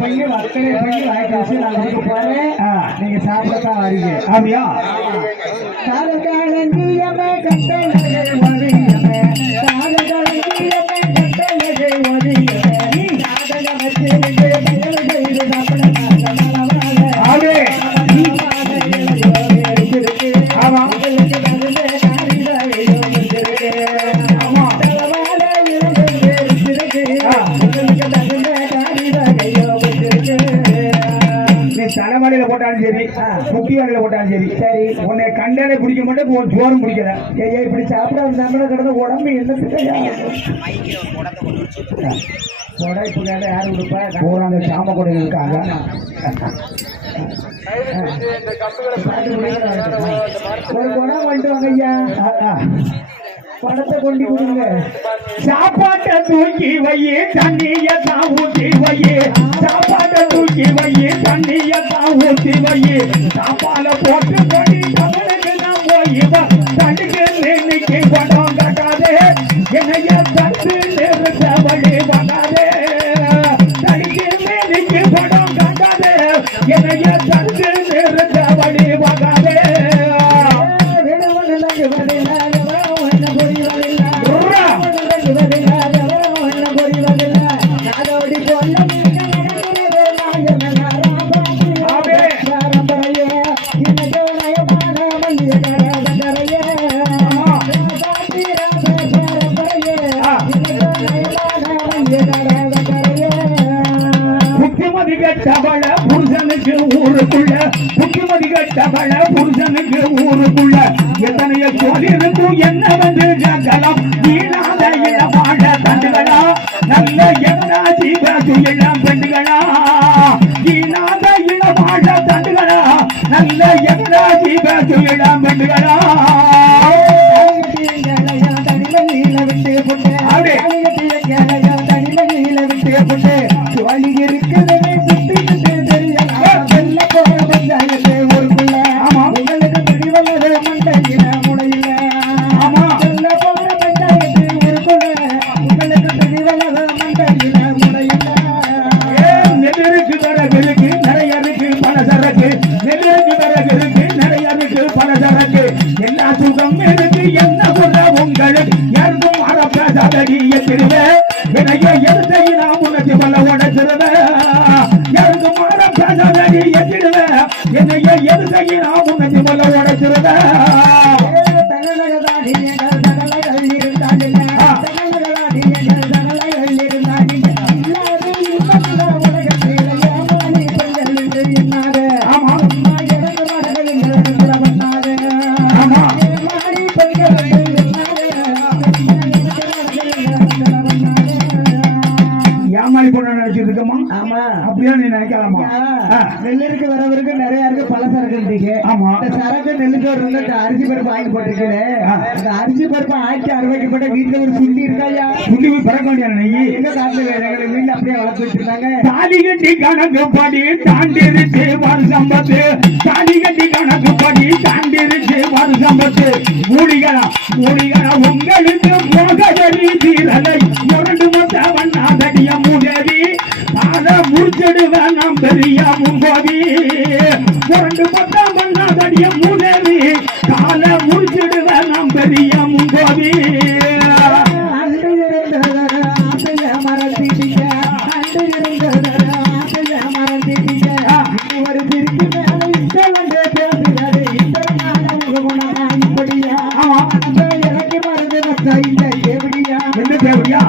பையன் அத்தனை பையன் வாய்க்கு வச்சு நான் கொடுக்க போறேன். நீங்க சாப்பிடத்தான் வரீங்க. அப்படியா? காலகாலங்கியமே கட்டளைகள் ஒழியமே, காலகாலங்கியமே கட்டளைகள் ஒழியமே, காதல வச்சு செயல் செய்து சாப்பிட ஆமே. ஆமா தலைவாடியில போட்டாலும் சரி, முக்கிய வாடியில போட்டாலும் சரி, சரி உன்னை கண்டாலே பிடிக்க மாட்டேன், சோறும் பிடிக்கல. ஐயா இப்படி சாப்பிட வந்தாங்க கிடந்த உடம்பு என்ன உடைப்புக்காக யாரு கொடுப்பா? போறாங்க சாம கொடைகள் இருக்காங்க. ஒரு குடம் வந்துட்டு வாங்க ஐயா, படத்தை கொண்டு கொடுங்க. சாப்பாட்டை தூக்கி வையே, தண்ணிய தான் ஊற்றி வையே, சாப்பாட்டை தூக்கி வையே, தண்ணிய தான் ஊற்றி வையே, சாப்பால போட்டு கொடி தமிழுக்கு நான் போய் தண்ணிக்கு நினைக்கு படம் கட்டாதே, என்னைய தட்டு நிறுத்த வழி வாங்காதே, தண்ணிக்கு நினைக்கு படம் கட்டாதே, என்னைய தட்டு நிறுத்த வழி வாங்காதே. புத்திமதிகட்டவள புருஷனுக்கு ஊருக்குள்ள, புத்திமதிகட்டவள புருஷனுக்கு ஊருக்குள்ள, எத்தனைய சொல்லிருக்கும் என்ன வந்து ஜகலம், வீணாத இளவாழ தண்டுகளா, நல்ல என்னாச்சி பேசு இளம் பெண்டுகளா, வீணாத இளவாழ தண்டுகளா, நல்ல என்னாச்சி பேசு இளம் பெண்டுகளா. எல்லா சுகம் இருக்கு என்ன சொல்ற உங்களுக்கு யாருக்கும் அரசாதடிய திருவேன், என்னைய எதிர்த்தையினா உனக்கு பல உடச்சிருவ, யாருக்கும் அரசாதடிய திருவேன், என்னைய எதிர்த்தையினா உனக்கு பல உடச்சிருவ. நெல்லுக்கு வரவருக்கு நிறைய இருக்கு, பல சரக்கு இருக்கு. ஆமா, சரக்கு நெல்லுக்கு ஒரு அரிசி பருப்பு வாங்கி போட்டிருக்கேன். அந்த அரிசி பருப்பு 1060 போட்ட வீட்டுல ஒரு சுண்டி இருக்காயா, சுண்டி பறக்க வேண்டிய எங்க காட்டுல எங்களை வீட்டுல அப்படியே வளர்த்து வச்சிருக்காங்க. தாலி கட்டி கணக்கு படி தாண்டிருச்சு வருஷம்பத்து, தாலி கட்டி கணக்கு படி தாண்டிருச்சு வருஷம்பத்து, மூடிகளா மூடிகளா உங்களுக்கு மோகதடி தீரலை முரண்டு மொத்த வண்ணாதடிய மூதேவி, அதை முடிச்சிடுவேன் நாம் பெரிய முங்கோவி, முரண்டு மொத்த வண்ணாதடிய மூதேவி, காலை முடிச்சிடுவேன் நாம் பெரிய முங்கோவி. என்ன தேவையா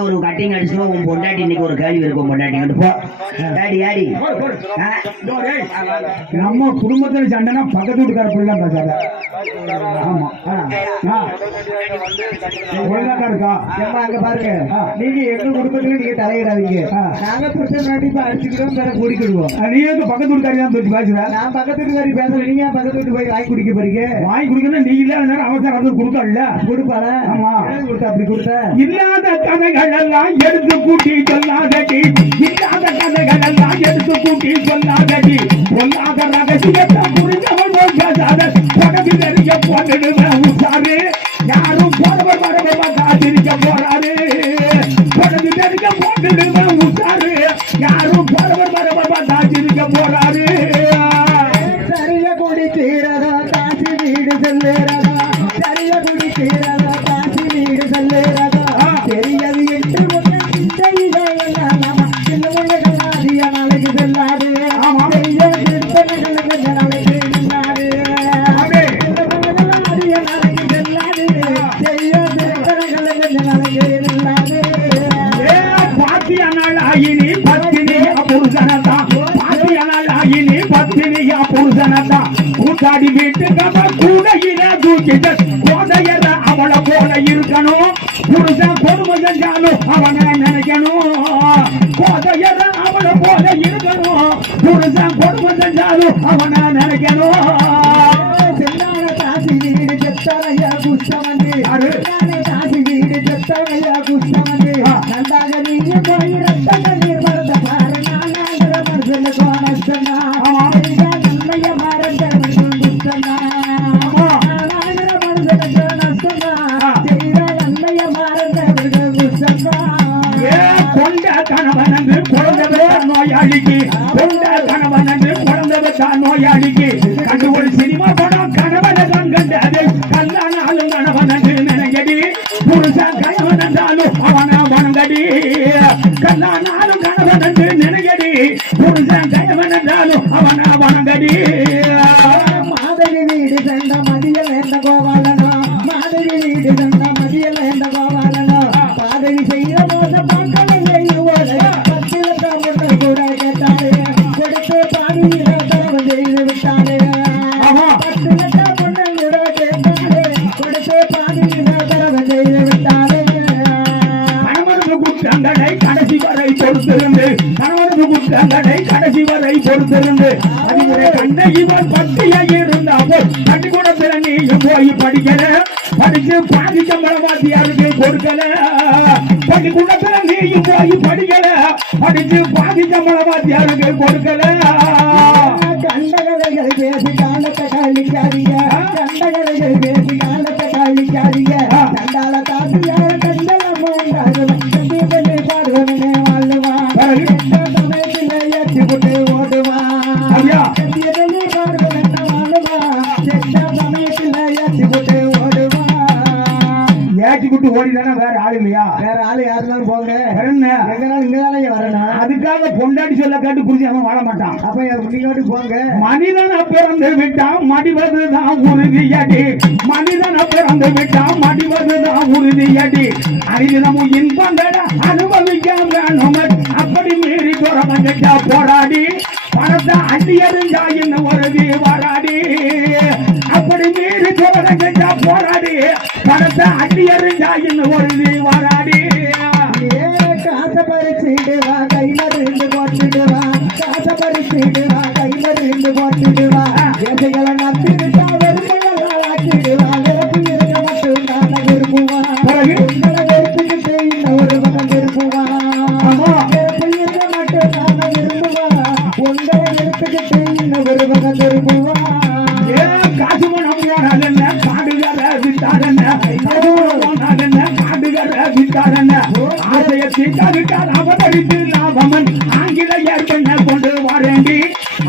ஒரு கட்டிங் அடிச்சுமா உன் பொண்டாட்டி இன்னைக்கு ஒரு கேள்வி இருக்கும், பொண்டாட்டி போ டாடி யாடி. நம்ம குடும்பத்துல சண்டைனா பக்கத்து வீட்டுக்கார பிள்ளை பேசாத. ஆமா ஒழுங்காக்கா இருக்கா அங்க பாருங்க, நீங்க எங்க குடும்பத்துல நீங்க தலையிடாதீங்க, நாங்க பிரச்சனை நாட்டி அடிச்சுக்கிறோம் வேற குடிக்கிடுவோம். நீ பக்கத்து வீட்டுக்காரி தான் பேசி பேசுற, நான் பக்கத்து வீட்டுக்காரி பேசுறேன், நீங்க பக்கத்து வீட்டு போய் வாங்கி குடிக்க போறீங்க. வாங்கி குடிக்கணும் நீ இல்ல அவசரம் கொடுக்கல கொடுப்பார. ஆமா கொடுத்த அப்படி கொடுத்த இல்லாத கதைகள் எல்லாம் எடுத்து கூட்டி சொல்லாதடி, இல்லாத கதைகள் எல்லாம் எடுத்து கூட்டி சொல்லாதடி, பொல்லாத ரகசியத்தை புரிஞ்சவன் பேசாத பக்கத்தில் தெரிய போட்டுடுவேன் உசாரு யாரும் போறவர் வரவமா காத்திருக்க போறாரு பொழுது தெரிய போட்டுடுவேன் உசாரு யாரும் போறவர் வரவமா காத்திருக்க போறாரு சரிய குடி தீரதா காசி வீடு செல்லுறதா சரிய குடி தீரதா காசி வீடு செல்லுறதா பெரியது எட்டு அதிக நாளைக்கு செல்லாது பெரிய திருத்தனைகளுக்கு கொஞ்ச நாளைக்கு செல்லாது அதிக நாளைக்கு செல்லாது பெரிய திருத்தனைகளுக்கு கொஞ்ச நாளைக்கு செல்லாது பாத்தியனால் ஆயினி பத்தினியா புருஷனதான் பாத்தியனால் ஆயினி பத்தினியா புருஷனதான் கூட்டாடி வீட்டு கவர் கூடையில தூக்கிட்டு கோதையர அவளை போல இருக்கணும் புருஷன் கொடுமை செஞ்சாலும் அவனை நினைக்கணும் கோதையர அவளை போல இருக்கணும் புருஷன் கொடுமை செஞ்சாலும் அவனை நினைக்கணும் செல்லான காசி வீடு செத்தனையா குஷ்டமந்து காசி வீடு செத்தனையா குஷ்டமந்து நன்றாக நீங்க போய் ரத்த கண்ணீர் மறந்த பாரு நானாங்கிற மனசுல கோணஸ்தனா நன்மைய மறந்த குஷ்டனா நானாங்கிற மனசுல கோணஸ்தனா செய்த நன்மைய மறந்த குஷ்டனா கொண்ட கணவன் என்று குழந்தை நோயாளிக்கு கொண்ட கணவன் என்று குழந்தை நோயாளிக்கு கண்டு ஒரு சினிமா படம் கணவனை தான் கண்டு அதை கல்லானாலும் கணவன் என்று நினைக்கடி புருஷன் கணவன் என்றாலும் அவனை வணங்கடி கல்லானாலும் கணவன் என்று நினைக்கடி புருஷன் கணவன் என்றாலும் அவனை வணங்கடி மாதவி வீடு சென்ற மதியல் என்ற கோபாலனோ மாதவி வீடு சென்ற மதியல் என்ற கோபாலனோ பாதவி செய்ய போத பாக்கலை கூட கேட்டாரு கொடுத்து பாதியில தரவு செய்து விட்டாரு 10 லட்சம் பொண்ணை கூட கேட்டாரு கொடுத்து பாதியில தரவு செய்து விட்டாரு கணவனது குற்றங்களை கடைசி வரை பொறுத்திருந்து கணவனது குற்றங்களை கடைசி வரை பொறுத்திருந்து அறிவுரை கண்ட இவர் பட்டிய இருந்தா போய் பள்ளிக்கூடத்துல நீயும் போய் படிக்கல படிச்சு பாதி சம்பளம் வாத்தியாருக்கு கொடுக்கல பள்ளிக்கூடத்துல நீயும் போய் படிக்கல படிச்சு பாதி சம்பளம் வாத்தியாருக்கு கொடுக்கல கண்டகதைகள் பேசி காலத்தை கழிக்காதீங்க கண்டகதைகள் பேசி காலத்தை கழிக்காதீங்க கண்டால தாத்தியார கண்டல மூன்றாவது கண்டிப்பா பாடுவனே வாழ்வா சமயத்தில் ஏற்றி போட்டு ஓடுவா கண்டிப்பா பாடுவனே வாழ்வா சமயத்தில் ஏற்றி போட்டு ஓடுவா ஏற்றி விட்டு ஓடிதானே வேற ஆள் இல்லையா வேற ஆளு யாருனாலும் போங்க என்ன எங்கனாலும் இங்கதானே வரணும் அதுக்காக பொண்டாட்டி சொல்ல கேட்டு புரிஞ்சு அவன் வாழ மாட்டான் அப்ப நீங்க போங்க மனிதன் பிறந்து விட்டான் மடிவதுதான் உறுதியடி மனிதன் பிறந்து விட்டான் மடிவதுதான் உறுதியடி அறிவிதமும் இன்பங்கள அனுபவிக்க வேணும் அப்படி மீறி துறவஞ்சா போராடி பணத்தை அள்ளி எறிஞ்சா இன்னும் உறுதி வராடி அப்படி மீறி துறவஞ்சா போராடி பணத்தை அள்ளி எறிஞ்சா இன்னும் உறுதி வராடி காசை பறிச்சிடுவா கையில இருந்து போட்டுடுவா காசை பறிச்சிடுவா கையில இருந்து போட்டுடுவா ஏசைகளை நம்பிடுவா வெறுமையெல்லாம் ஆக்கிடுவா வெறுப்பு இருக்க மட்டும் நான் விரும்புவா உங்களை வெறுப்புக்கிட்டு இன்னொரு பக்கம் விரும்புவா வெறுப்பு இருக்க மட்டும் நான் விரும்புவா உங்களை வெறுப்புக்கிட்டு இன்னொரு பக்கம் விரும்புவா காசு பணம் போனாதென்ன காடுகார வித்தாதென்ன போனாதென்ன காடுகார வித்தாதென்ன ஆசைய தீட்டாவிட்டால் அவதரித்து லாபமன் ஆங்கிலேயர் பெண்ணை கொண்டு வரேண்டி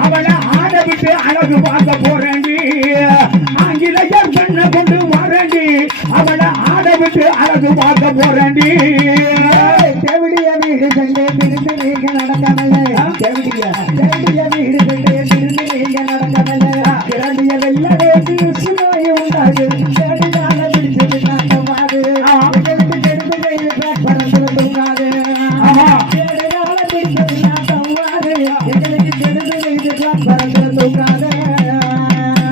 அவளை ஆட விட்டு அழகு பார்க்க போறேண்டி ஆங்கிலேயர் பெண்ணை கொண்டு வரேண்டி அவளை ஆட விட்டு அழகு பார்க்க போறேண்டி தேவடிய வீடு சென்று திருந்து நீங்க நடக்கவில்லை தேவடிய வீடு சென்று திருந்து நீங்க நடக்கவில்லை இரண்டிய வெள்ள வேண்டி சுனாய் உண்டாது தேடினால பிடிச்சது நாட்டமாது எங்களுக்கு தெரிந்து கையில் பறந்து தூங்காது தேடினால பிடிச்சது நாட்டமாது எங்களுக்கு தெரிந்து கையில் பறந்து தூங்காது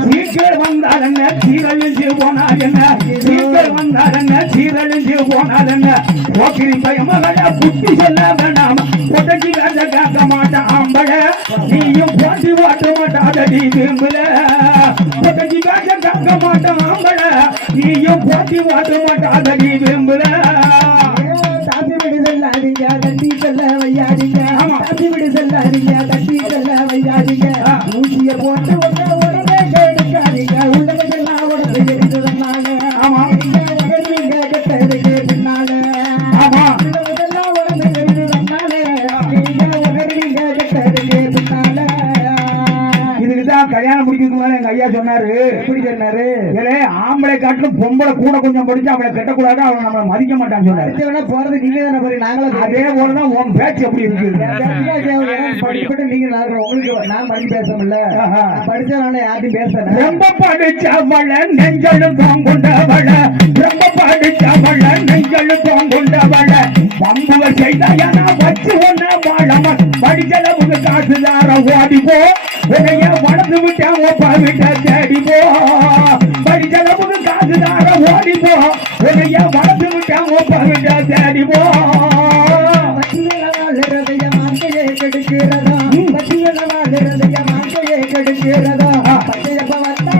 சீக்கிரம் வந்தால் என்ன சீரழிஞ்சு போனால் என்ன சீக்கிரம் வந்தால் என்ன சீரழிஞ்சு போனால் என்ன போக்கிரி பயமகள புத்தி சொல்ல வேண்டாம் கொட்டஞ்சி வேண்ட கேட்க மாட்டான் ஆம்பள நீயும் போட்டி ஓட்ட மாட்டாதடி விரும்பல கொட்டஞ்சி வேண்ட கேட்க மாட்டான் ஆம்பள நீயும் போட்டி ஓட்ட மாட்டாதடி விரும்பல தாத்தி விடு செல்லாதீங்க தட்டி செல்ல வையாதீங்க தாத்தி விடு செல்லாதீங்க தட்டி செல்ல வையாதீங்க ஊசிய போட்டு உடனே கெடுக்காதீங்க உள்ளவங்கெல்லாம் பார்த்ததுனால ஆமா நீங்க கெட்டதுக்கு பின்னால ஆமா இதெல்லாம் உடம்பு தெரிஞ்சதுனால நீங்க கெட்டதுக்கு பின்னால இதுக்குதான் கல்யாணம் முடிக்கிறதுக்கு முன்னால எங்க ஐயா சொன்னாரு. எப்படி சொன்னாரு? ஏலே ஆம்பளை காட்டிலும் பொம்பளை கூட கொஞ்சம் படிச்சு அவளை கட்டக்கூடாது, அவளை நம்மளை மதிக்க மாட்டான்னு சொன்னாரு. அடுத்தவனா போறது நீங்க தானே போறீங்க, நாங்களும் அதே போலதான் உன் பேச்சு எப்படி இருக்கு? படிப்பட்டு நீங்க நல்லா உங்களுக்கு நான் படிச்சு பேச முடியல, படிச்சவன யார்ட்டும் பேசுறேன். ரொம்ப படிச்சவள நெஞ்செழுத்தம் கொண்டவள, ரொம்ப படிச்சவள நெஞ்செழுத்தம் கொண்டவள, பம்புவ செய்தாயனா வச்சு ஒன்ன வாழம படிச்சளவுக்கு காசுதார ஓடிப்போ, உனைய வளர்ந்து விட்டா ஒப்பா விட்ட தேடிப்போ, படிச்சளவுக்கு காசுதார ஓடிப்போ, உனைய வளர்ந்து விட்டா ஒப்பா விட்ட தேடிப்போ. கெடுக்கிறதா மாட்டையே கெடுக்கிறதா பச்சையப்ப வந்தான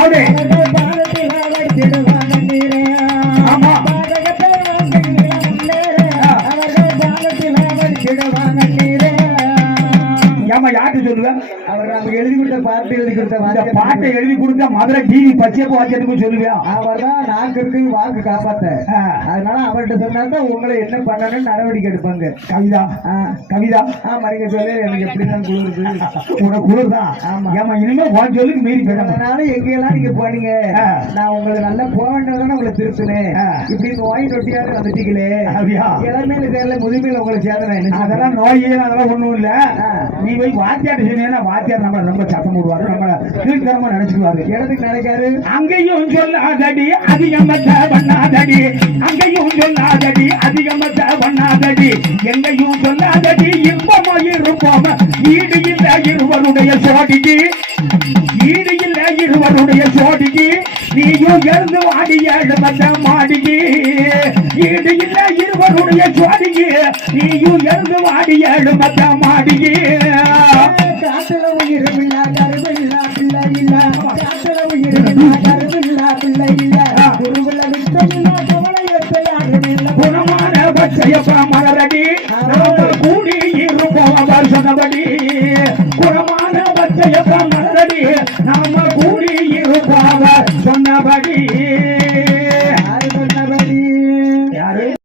ஆடே பாடத்தில் வைத்திடுவாங்க நீரே. ஆமா அவர்கள் பாலத்தில் வைத்திடுவாங்க நீரே. ஏமா யார்கிட்ட சொல்லுவேன்? அவர் நமக்கு எழுதி கொடுத்த பாட்டு எழுதி கொடுத்த இந்த வார்த்தை பாட்டை எழுதி கொடுத்தா மதுரை டிவி பச்சையப்ப வாத்தியத்துக்கும் சொல்லுவேன். அவர் தான் நாக்கு இருக்கு வாக்கு காப்பாத்த. அதனால அவர்கிட்ட சொன்னா உங்களை என்ன பண்ணணும்னு நடவடிக்கை எடுப்பாங்க. கவிதா கவிதா ஆமா நீங்க சொல்லு, எனக்கு எப்படிதான் குளிருது. உனக்கு குளிர்தான். ஆமா. ஏமா இனிமே உன் சொல்லுக்கு மீறி பேச அதனால எங்கெல்லாம் நீங்க போனீங்க, நான் உங்களுக்கு நல்லா போவேண்டதானே உங்களை திருத்துனேன். இப்படி நோய் நொட்டியாக வந்துட்டீங்களே, அப்படியா? இளமையில தெரியல முதுமையில உங்களை சேர்ந்தேன். அதெல்லாம் நோயே அதெல்லாம் ஒண்ணும் இல்ல. நீ போய் வாத்தியாட்ட சொன்னீங்கன்னா வாத்தியார் நம்ம ரொம்ப சத்தம் போடுவாரு, நம்ம கீழ்த்தரமா நினைச்சுக்குவாரு. இடத்துக்கு நினைக்காரு. அங்கேயும் சொல்லாதடி அதிகமத்த பண்ணாதடி, அங்கேயும் சொல்லாதடி அதிகமத்த பண்ணாதடி, எங்கேயும் சொல்லாதடி இன்பமா இருப்போம், ஈடு இல்ல இருவருடைய சோடிக்கு, ஈடு இல்ல இருவருடைய சோடிக்கு, நீயும் எழுந்து வாடி ஏழு மத்த மாடிக்கு, ஈடு இல்ல இருவருடைய சோடிக்கு, நீயும் எழுந்து வாடி ஏழு மத்த மாடிக்கு. காத்துல உயிரில்லா கருவில்லா பிள்ளை இல்ல, காத்துல உயிரில்லா கருவில்லா பிள்ளை இல்ல, குருவில விட்டமில்லா கவலையத்தை யாருமில்ல. குணமான பச்சையப்ப மலரடி நாம கூடி இருப்போம் அவர் சொன்னபடி, குணமான பச்சையப்ப மலரடி நாம கூடி இருப்போம் அவர் சொன்னபடி.